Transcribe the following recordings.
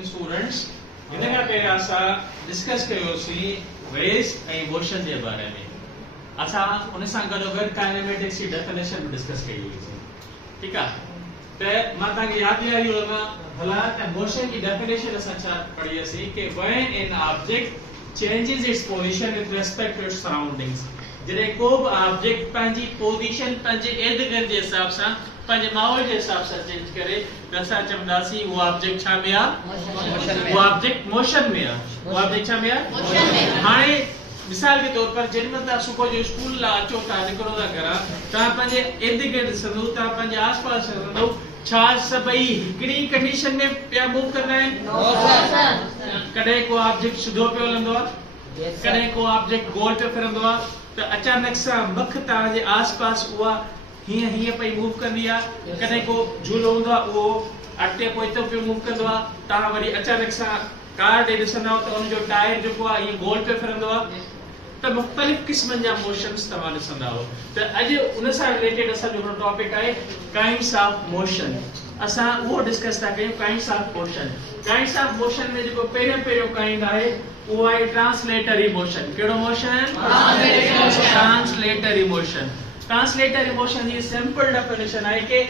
में students in का पहिरियां असां डिस्कस कयोसीं वेव्स ऐं मोशन जे बारे में। असां उन सां गॾोगॾु काइनेमेटिक्स जी डेफिनेशन भी डिस्कस कई हुई। ठीक आहे, त मां तव्हांखे यादि ॾियारी हुअमि भला त मोशन जी डेफिनेशन असां छा पढ़ी हुईसीं कि when an object changes its position with respect to its surroundings. जॾहिं को बि ऑब्जेक्ट पंहिंजी पोजीशन पंहिंजे इर्द गिर्द जे हिसाब सां पंहिंजे माहौल जे हिसाब सां चेंज करे त असां चवंदासीं उहो ऑब्जेक्ट छा में आहे, उहो ऑब्जेक्ट मोशन में आहे, उहो ऑब्जेक्ट छा में आहे। हाणे मिसाल के तौर पर जेॾीमहिल तव्हां सुबुह जो स्कूल लाइ अचो था, निकिरो था घरां, तव्हां पंहिंजे इर्द गिर्द ॾिसंदो, तव्हां पंहिंजे आस पास ॾिसंदो, छा सभई हिकिड़ी कंडीशन में पिया मूव कंदा आहिनि? कॾहिं को ऑब्जेक्ट सिधो पियो हलंदो आहे, कॾहिं को ऑब्जेक्ट गोल पियो फिरंदो आहे, त अचानक सां मख तव्हांजे आस पास उहा हीअं हीअं पई मूव कंदी आहे। कॾहिं को झूलो हूंदो आहे उहो अॻिते पोइते पियो मूव कंदो आहे, तव्हां वरी अचानक सां कार ॾे ॾिसंदा त उनजो टायर जेको आहे इहो गोल पियो फिरंदो आहे। त मुख़्तलिफ़ क़िस्मनि जा मोशन्स तव्हां ॾिसंदा हो। त अॼु उन सां रिलेटेड असांजो हिकिड़ो टॉपिक आहे काइंड्स ऑफ मोशन। असां उहो डिस्कस था कयूं, kinds of motion. Kinds of motion में जेको पहिरियों काइंड आहे उहो आहे ट्रांसलेटरी मोशन। कहिड़ो motion? Translatory motion. Translatory motion जी सिंपल डेफिनेशन आहे कि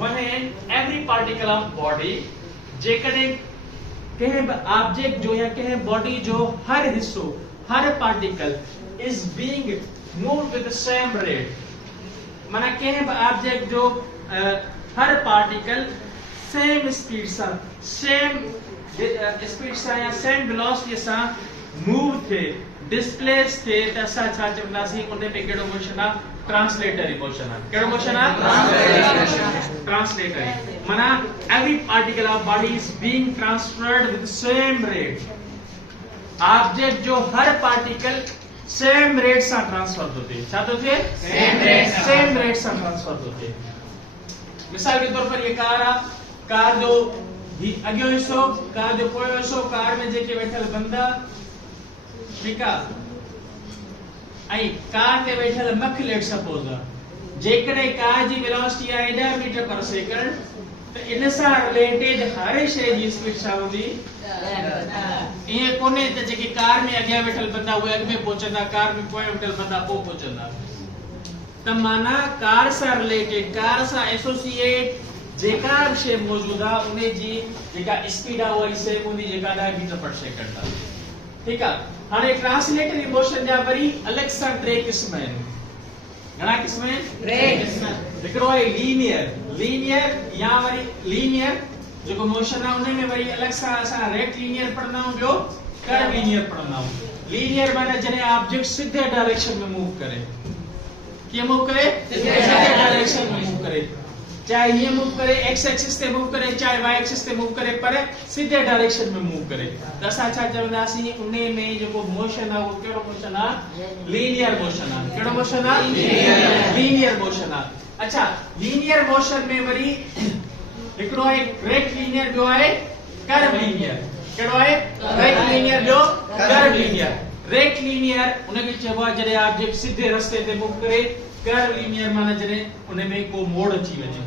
when every particle of body, जेकॾहिं कंहिं बि ऑब्जेक्ट जो या कंहिं बॉडी जो हर हिस्सो, हर particle is being moved with the same rate, माना कंहिं बि ऑब्जेक्ट जो हर पार्टिकल सेम स्पीड सां, सेम स्पीड सां या सेम वेलोसिटी सां मूव थिए, डिस्प्लेस थिए, त असां छा चवंदासीं उन में कहिड़ो मोशन आहे? ट्रांसलेटरी मोशन आहे। कहिड़ो मोशन आहे? ट्रांसलेटरी। माना every particle of body is being transferred with same rate. Object जो हर पार्टिकल सेम रेट सां ट्रांसफर थो थिए। छा थो थिए? सेम रेट सां ट्रांसफर थो थिए। मिसाल के तौर पर ये कार आहे, कार जो अॻियो हिस्सो, कार जो पोयों हिस्सो, कार में जेके वेठल बंदा, ठीकु आहे, ऐं कार ते वेठल मख लेट सपोज आहे। जेकॾहिं कार जी वेलोसिटी आहे 10 मीटर पर सेकंड, त इन सां रिलेटेड हर शइ जी स्पीड छा हूंदी? ईअं कोन्हे त जेके कार में अॻियां वेठल बंदा उहे अॻ में पहुचंदा, कार में पोयां वेठल बंदा पोइ पहुचंदा। त माना कार सां रिलेटेड, कार सां एसोसिएट जेका बि शइ मौजूद आहे उन जी जेका स्पीड आहे उहा ई सेम हूंदी जेका 10 मीटर पर सेकंड आहे। ठीकु आहे। हाणे ट्रांसलेटरी मोशन जा वरी अलॻि सां टे क़िस्म आहिनि। घणा क़िस्म आहिनि? टे क़िस्म। हिकिड़ो आहे लीनियर या वरी लीनियर जेको मोशन आहे उन में वरी अलॻि सां असां रेक्टिलिनियर पढ़ंदा आहियूं, ॿियो कर्विलिनियर पढ़ंदा आहियूं। लीनियर माना जॾहिं ऑब्जेक्ट सीधे डायरेक्शन में मूव करे, कीअं मूव करे? सीधे डायरेक्शन में मूव करे, चाहे ये मूव करे, एक्स एक्सिस ते मूव करे, चाहे वाई एक्सिस ते मूव करे, पर सीधे डायरेक्शन में मूव करे। त असां छा चवंदासीं उन में जेको मोशन आहे उहो कहिड़ो मोशन आहे? लीनियर मोशन आहे। कहिड़ो मोशन आहे? लीनियर मोशन आहे। अच्छा, लीनियर मोशन में वरी हिकिड़ो आहे रेक्टिलिनियर, ॿियो आहे कर्वलिनियर। कहिड़ो आहे? रेक्टिलिनियर, ॿियो कर्वलिनियर। रेक्टिलिनियर उनखे चइबो आहे जॾहिं ऑब्जेक्ट सीधे रस्ते ते मूव करे। कर्वलिनियर माना जॾहिं उन में को मोड़ अची वञे।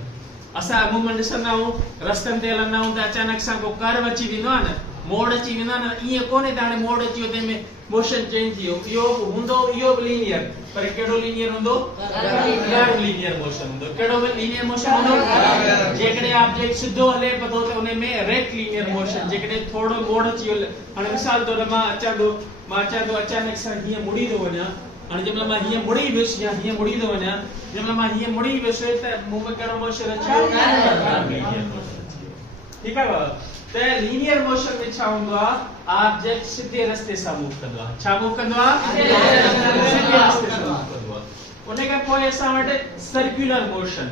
असां अमूमन ॾिसंदा आहियूं रस्तनि ते हलंदा आहियूं त अचानक सां को कर्व अची वेंदो आहे न, मोड़ अची वेंदो आहे न, ईअं कोन्हे त हाणे मोड़ अची वियो तंहिंमें मोशन चेंज थी वियो। इहो हूंदो, इहो बि लीनियर, पर कहिड़ो लीनियर हूंदो? कर्वलिनियर मोशन हूंदो। कहिड़ो लीनियर मोशन हूंदो? जेकॾहिं ऑब्जेक्ट सिधो हले पतो त उन में रेक्टिलिनियर मोशन, जेकॾहिं थोरो मोड़ अची वियो, हाणे मिसाल तौर मां अचां थो अचानक सां हीअं मुड़ी थो वञा, हाणे जंहिंमहिल मां हीअं मुड़ी वियुसि या हीअं मुड़ी थो वञा, जंहिंमहिल मां हीअं मुड़ी वियुसि त मूं में कहिड़ो मोशन अची वियो? ठीकु आहे। त लीनियर मोशन में छा हूंदो आहे? ऑब्जेक्ट सीधे रस्ते सां मूव कंदो आहे। छा मूव कंदो आहे? सीधे रस्ते सां मूव कंदो आहे। उन खां पोइ असां वटि सर्कुलर मोशन,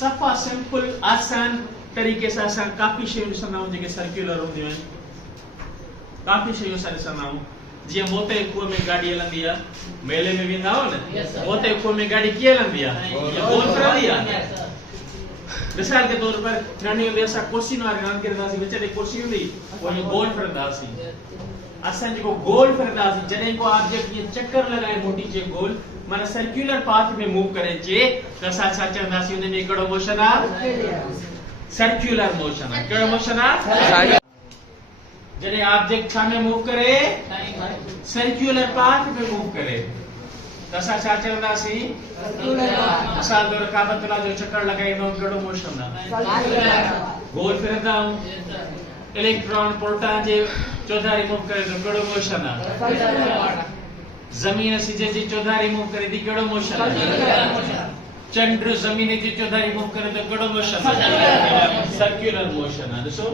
सफ़ा सिंपल आसान तरीक़े सां असां काफ़ी शयूं ॾिसंदा आहियूं जेके सर्कुलर हूंदियूं आहिनि। काफ़ी शयूं असां ॾिसंदा आहियूं, जीअं मोते खूह में गाॾी हलंदी आहे, मेले में वेंदा हो न, मोते खूह में गाॾी कीअं हलंदी आहे? गोल फिरंदी आहे। मिसाल के तौर पर नंढी हूंदे असां कुर्सियुनि वारी रांदि खेॾंदासीं, विच में कुर्सी हूंदी, पोइ गोल फिरंदासीं। असां जेको गोल फिरंदासीं, जॾहिं को ऑब्जेक्ट ईअं चक्कर लॻाए मोटी जे गोल, माना सर्कुलर पाथ में मूव करे अचे, त असां छा चवंदासीं उन में हिकिड़ो मोशन आहे? सर्कुलर मोशन आहे। कहिड़ो मोशन आहे? जॾहिं ऑब्जेक्ट छा में मूव करे सर्कुलर पाथ में मूव करे त असां छा चवंदासीं मिसाल तौर काबतुल्ला जो चक्कर लॻाईंदो कहिड़ो मोशन आहे गोल फिरंदा इलेक्ट्रॉन प्रोटॉन जे चौधारी मूव करे तो कहिड़ो मोशन आहे ज़मीन सिज जी चौधारी मूव करे थी कहिड़ो मोशन आहे चंड ज़मीन जी चौधारी मूव करे तो कहिड़ो मोशन आहे सर्कुलर मोशन आहे ॾिसो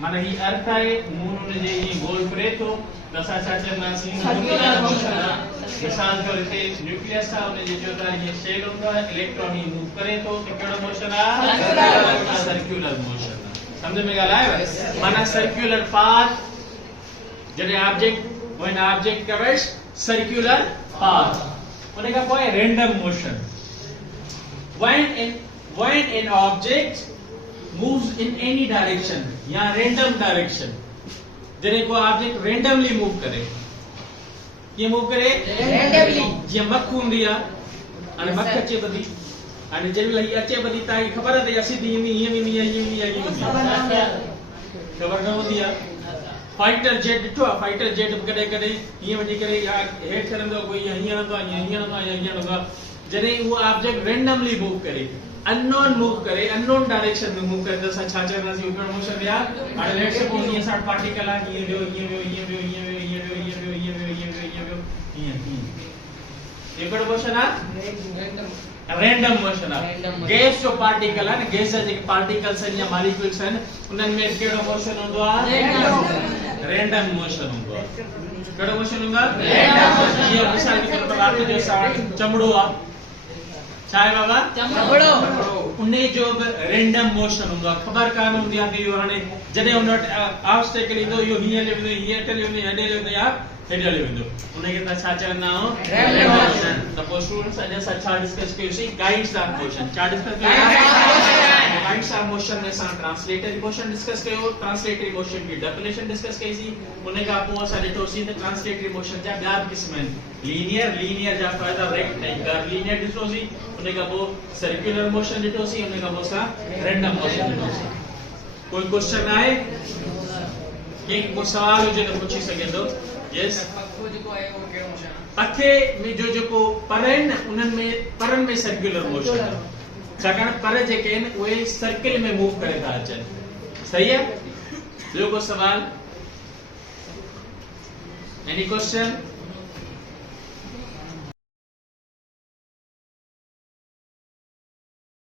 माना ही अर्थ आहे मून उन जे ही गोल फिरे थो त असां छा चवंदासीं सर्कुलर मोशन आहे मिसाल तौर ते न्यूक्लियस आहे उन जे चौधारी में शेल हूंदो आहे इलेक्ट्रॉन ही मूव करे थो त कहिड़ो मोशन आहे सर्कुलर मोशन आहे समझ में ॻाल्हायो माना सर्कुलर पाथ जॾहिं object when object covers circular path उन खां पोइ random motion when an object moves in any direction या random direction जॾहिं को ऑब्जेक्ट randomly move करे कीअं मूव करे randomly जीअं मख हूंदी आहे हाणे मख अचे बदी हाणे जंहिंमहिल ही अचे बदी तव्हांखे ख़बर आहे त सिधी ईअं वेंदी ख़बर न हूंदी आहे फाइटर जेट ॾिठो आहे फाइटर जेट कॾहिं कॾहिं हीअं वञी करे या हेठि हलंदो कोई हीअं हलंदो आहे हीअं हलंदो आहे हीअं हलंदो आहे जॾहिं उहो ऑब्जेक्ट रेंडमली मूव करे अननोन मूव करे अननोन डायरेक्शन में मूव करे त असां छा चवंदासीं कहिड़ो मोशन या हाणे लेट्स सपोज हीअं असां पार्टिकल आहे हीअं वियो हीअं वियो हीअं वियो हीअं वियो हीअं वियो हीअं वियो हीअं वियो हीअं वियो हीअं वियो हीअं हीअं कहिड़ो मोशन आहे रैंडम मोशन आहे गैस जो पार्टिकल आहे न गैस जा जेके पार्टिकल्स आहिनि या मॉलिक्यूल्स आहिनि उन्हनि में कहिड़ो मोशन हूंदो आहे रैंडम मोशन हूंदो आहे कहिड़ो मोशन हूंदो आहे रैंडम मोशन जीअं मिसाल के तौर पर राति जो असां चमड़ो आहे छा आहे बाबा चमड़ो उन जो बि रैंडम मोशन हूंदो आहे ख़बर कान हूंदी आहे त इहो हाणे जॾहिं उन वटि ऑब्स्टेकल ईंदो इहो हीअं हली वेंदो हीअं हली वेंदो हेॾे हली वेंदो या हेॾे हली वेंदो उनखे त छा चवंदा आहियूं रैंडम मोशन त पोइ स्टूडेंट्स अॼु असां छा डिस्कस कयोसीं गाइड्स ऑफ मोशन छा डिस्कस कयोसीं गाइड्स ऑफ मोशन में असां ट्रांसलेटरी मोशन डिस्कस कयो ट्रांसलेटरी मोशन की डेफिनेशन डिस्कस कईसीं उन खां पोइ असां ॾिठोसीं त ट्रांसलेटरी मोशन जा ॿिया क़िस्म आहिनि लीनियर जा फ़ाइदा रेक्ट ऐं कर लीनियर ॾिठोसीं उन खां पोइ सर्कुलर मोशन ॾिठोसीं उन खां पोइ असां रैंडम मोशन ॾिठोसीं कोई क्वेश्चन आहे कंहिंखे को सवाल हुजे त पुछी सघे थो यस पखे में जो जेको पर आहिनि न उन्हनि में परनि में सर्कुलर मोशन आहे छाकाणि पर जेके आहिनि उहे सर्किल में मूव करे था अचनि सही आहे ॿियो को सवाल एनी क्वेश्चन